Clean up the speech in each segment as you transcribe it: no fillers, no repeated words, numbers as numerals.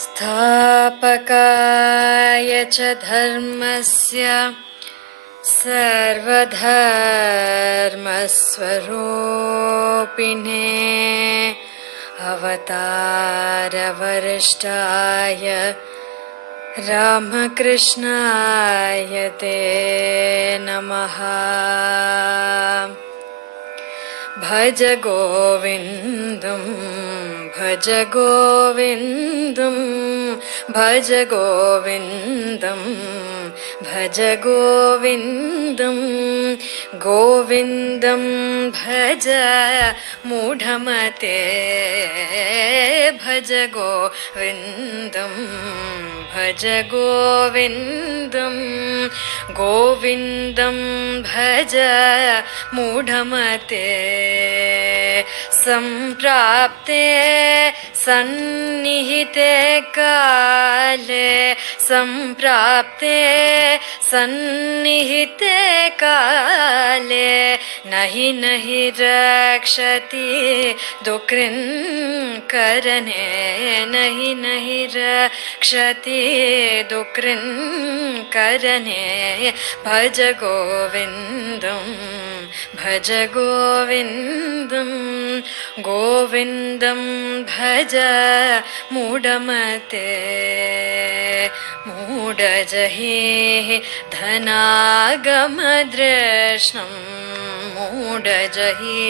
स्थापकाय च धर्मस्य सर्वधर्मस्वरूपिणे अवतारवरिष्ठाय रामकृष्णाय ते नमः। भज गोविन्दं भज गोविन्दं भज गोविन्दं भज गोविन्दं गोविन्दं भज मूढमते भज गोविन्दं भज गोविन्दं गोविन्दं भज मूढमते सम्प्राप्ते सन्निहिते काले सम्प्राप्ते सन्निहिते काले नहि नहि रक्षति दुकृन् करणे नहि नहि रक्षति दुकृन् करणे भज गोविन्दं भज गोविन्दं गोविन्दं भज मूढमते मूढजहि धनागमदृष्णं मूढजहि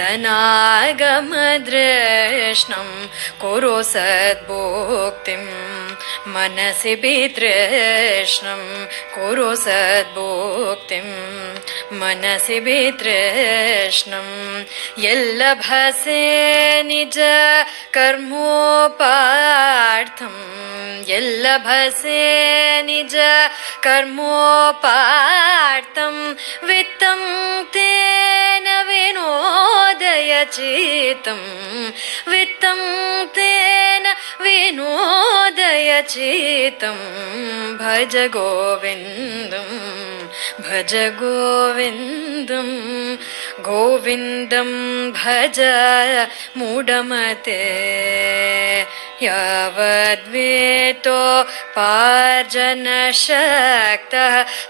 धनागमदृष्णं कुरु सद्भुक्तिं मनसि वितृष्णं कुरु सद्भुक्तिं मनसि वितृष्णं यल्लभसे निज कर्मोपार्थं यल्लभसे निज कर्मोपार्थं वित्तं तेन विनोदय चित्तं वित्तं तेन विनोदय चित्तं भज गोविन्दं भज गोविन्दं गोविन्दं भज मूढमते यावद्वेतो पार्जनशक्तः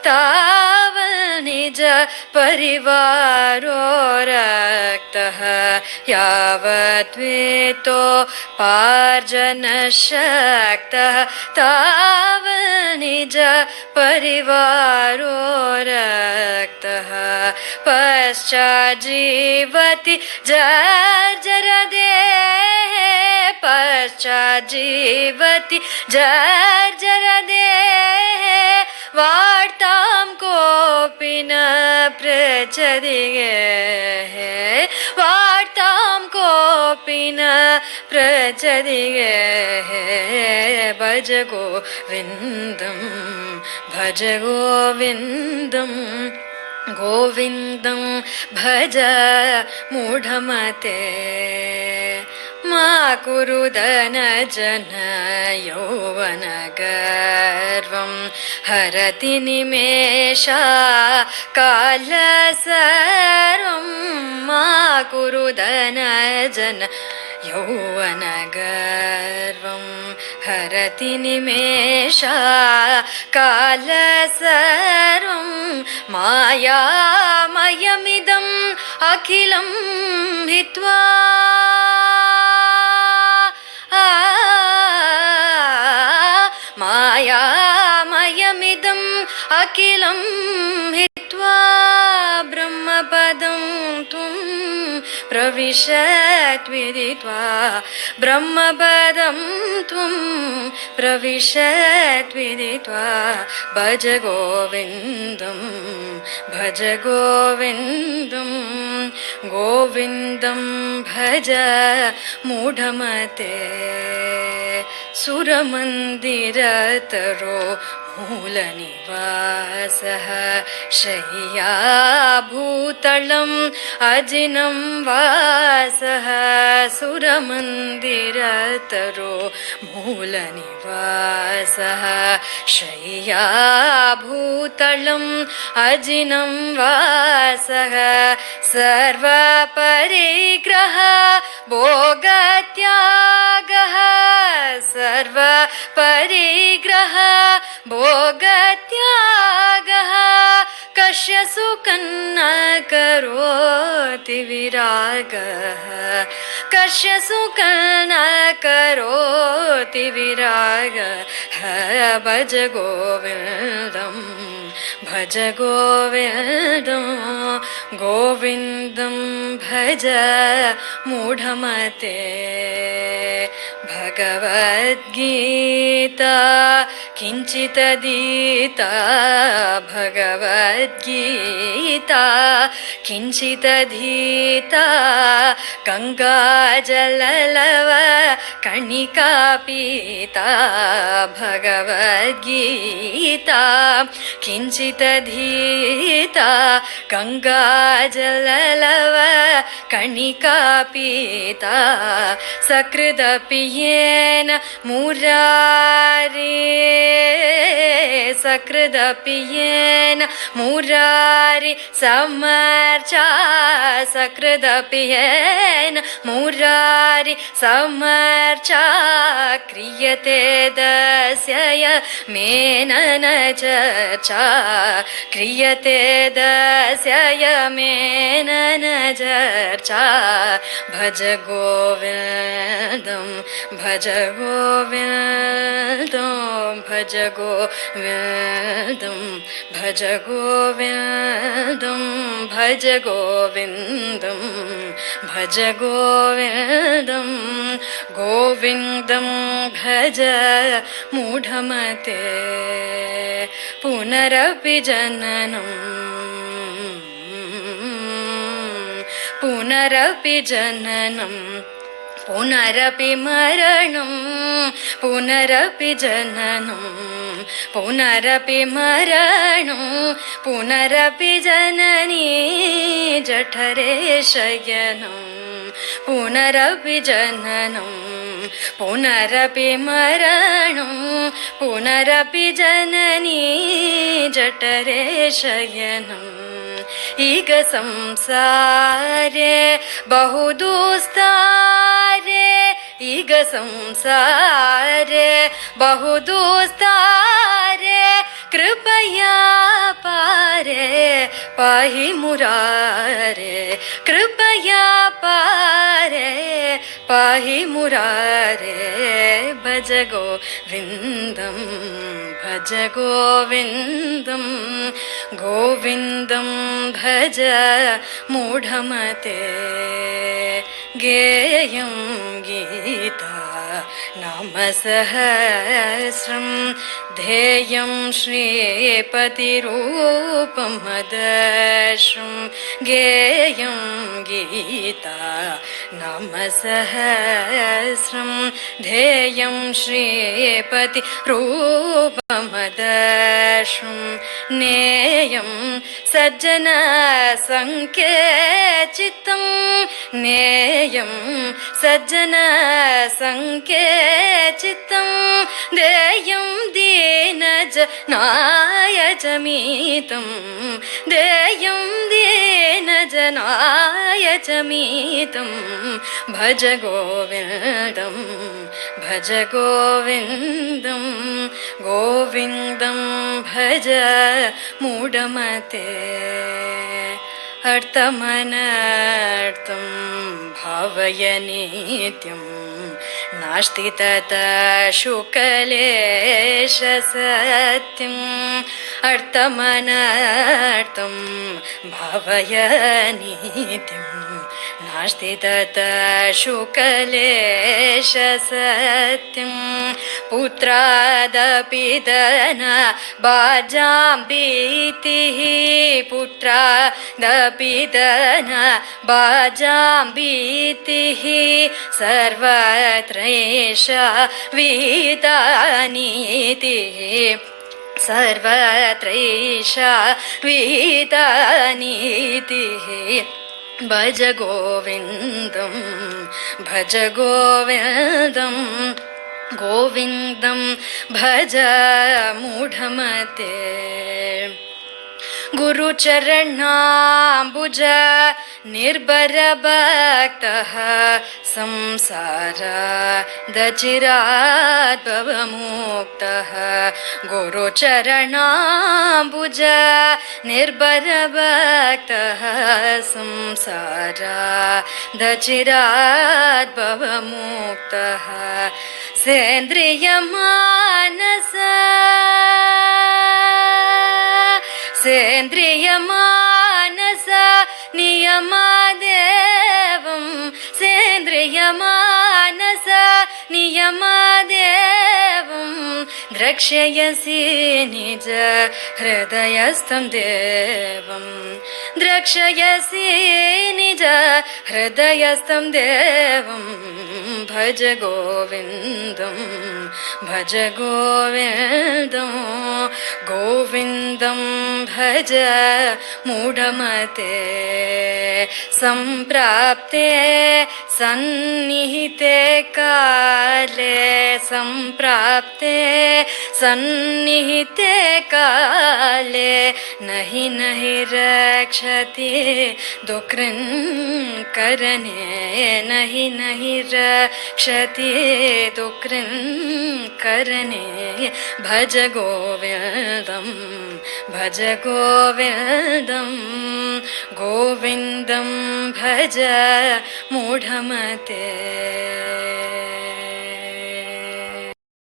तावन्निज परिवारो रक्तः यावद्वेतो पार्जनशक्तः तावन्निज परिवारो रक्तः पश्चाज्जीवति जर्जरदेः पश्चाज्जीवति जर्जरदेः वार्तां कोऽपि न पृच्छति वार्तां कोऽपि न पृच्छति भज गोविन्दं भज गोविन्दं गोविन्दं भज मूढमते मा कुरु धनजन यौवनगर्वं हरति निमेषा काल सर्वं मा कुरु धनजन यौवनगर्वं हरति निमेषा काल सर्वं मायामयमिदम् अखिलं हित्वा मायामयमिदम् अखिलं हित्वा ब्रह्मपदं त्वं प्रविशत्विदित्वा ब्रह्मपदं त्वं प्रविशत्विदित्वा भज गोविन्दं भज गोविन्दं गोविन्दं भज मूढमते सुरमन्दिरतरो मूलनिवासः शय्याभूतलम् अजिनं वासः सुरमन्दिरतरो मूलनिवासः शय्याभूतलम् अजिनं वासः सर्वपरिग्रह भोगत्यागः सर्व करोति विरागः कर्षसुकन करोति विरागः भज गोविन्दं भज गोविन्दं गोविन्दं भज मूढमते भगवद्गीता किञ्चिदधीता भगवद्गीता किञ्चिदधीता गङ्गाजललव कणिका पीता भगवद्गीता किञ्चिदधीता गङ्गाजललव कणिका पीता सकृदपि येन मुरारी सकृदपि येन मुरारी समर्चा सकृदपि येन मुरारी समर्चा क्रियते दस्यय मेनन चर्चा क्रियते दस्यय मेनन चर्चा भज गोविन्दं भज गोविन्दं भज गोविन्दं भज गोविन्दं भज गोविन्दं भज गोविन्दं गोविन्दं भज मूढमते पुनरपि जननं पुनरपि जननं पुनरपि मरणं पुनरपि जननं पुनरपि मरणं पुनरपि जननी जठरे शयनं पुनरपि जननं पुनरपि मरणं पुनरपि जननी जठरे शयनं ಈಗ ಸಂಸಾರೇ ಬಹುದುಸ್ತಾರೆ ಈಗ ಸಂಸಾರೇ ಬಹುದುಸ್ತಾರೆ ಕೃಪಯಾ ಪಾರೆ ಪಾಹಿ ಮುರಾರೆ ಕೃಪಯಾ ಪಾರೆ ಪಾಹಿ ಮುರಾರೆ ಭಜ ಗೋವಿಂದಂ ಭಜ ಗೋವಿಂದಂ ಗೋವಿಂದಂ ಭಜ ಮೂಢಮತೆ ಗೇಯಂ ಗೀತಾ ನಾಮ ಸಹಸ್ರಂ ಧ್ಯೇಯಂ ಶ್ರೀಪತಿರೂಪಮದರ್ಶಂ ಗೇಯಂ ಗೀತಾ ನಾಮ ಸಹಸ್ರಂ ಧ್ಯೇಯಂ ಶ್ರೀಪತಿರೂಪಮದರ್ಶಂ ನೇಯಂ ಸಜ್ಜನ ಸಂಕೇಚಿತಂ ನೇಯಂ ಸಜ್ಜನ ಸಂಕೇಚಿತಂ ದೇಯಂ ದೀನಜನಾಯ ಚಮೀತಂ ದೇಯಂ ದೀನಜನಾಯ ಚಮೀತಂ ಭಜ ಗೋವಿಂದಂ ಭಜ ಗೋವಿಂದಂ ಗೋವಿಂದಂ ಭಜ ಮೂಢಮತೆ ಅರ್ಥಮನರ್ಥಂ ಭಾವಯ ನಿತ್ಯಂ ನಾಸ್ತಿ ತತಃ ಶುಕಲೇಶ ಸತ್ಯಂ ಅರ್ಥಮನರ್ಥಂ ಭಾವಯ ನಿತ್ಯಂ ನಾಸ್ತಿ ತತಃ ಶುಕಲೇಶ ಸತ್ಯಂ ಪುತ್ರಾದಪಿ ಧನ ಬಾಜಾಂ ಭೀತಿಃ ಪುತ್ರಾದಪಿ ಧನ ಬಾಜಾಂ ಭೀತಿಃ ಸರ್ವತ್ರೈಷಾ ವಿಹಿತಾನೀತಿಃ ಸರ್ವತ್ರೈಷಾ ವಿಹಿತಾನೀತಿಃ ಭಜ ಗೋವಿಂದಂ ಭಜ ಗೋವಿಂದಂ ಗೋವಿಂದಂ ಭಜ ಮೂಢಮತೆ ಗುರುಚರಣಾಂಬುಜ ನಿರ್ಭರ ಭಕ್ತಃ ಸಂಸಾರದಚಿರಾದ್ಭವಮುಕ್ತಃ ಗುರುಚರಣಾಂಬುಜ निर्भरभक्तः संसारादचिरात् भवमुक्तः सेन्द्रियमानस नियमादेवं सेन्द्रियमानस नियमादेवं द्रक्ष्यसि निज हृदयस्थं देवं द्रक्ष्यसि निज हृदयस्थं देवं भज गोविन्दं भज गोविन्दं गोविन्दं भज मूढमते सम्प्राप्ते सन्निहिते काले सम्प्राप्ते सन्निहिते काले नहि नहि रक्षति दुकृन् करणे नहि नहि रक्षति दुकृन् करणे भज गोविन्दं भज गोविन्दं गोविन्दं भज मूढमते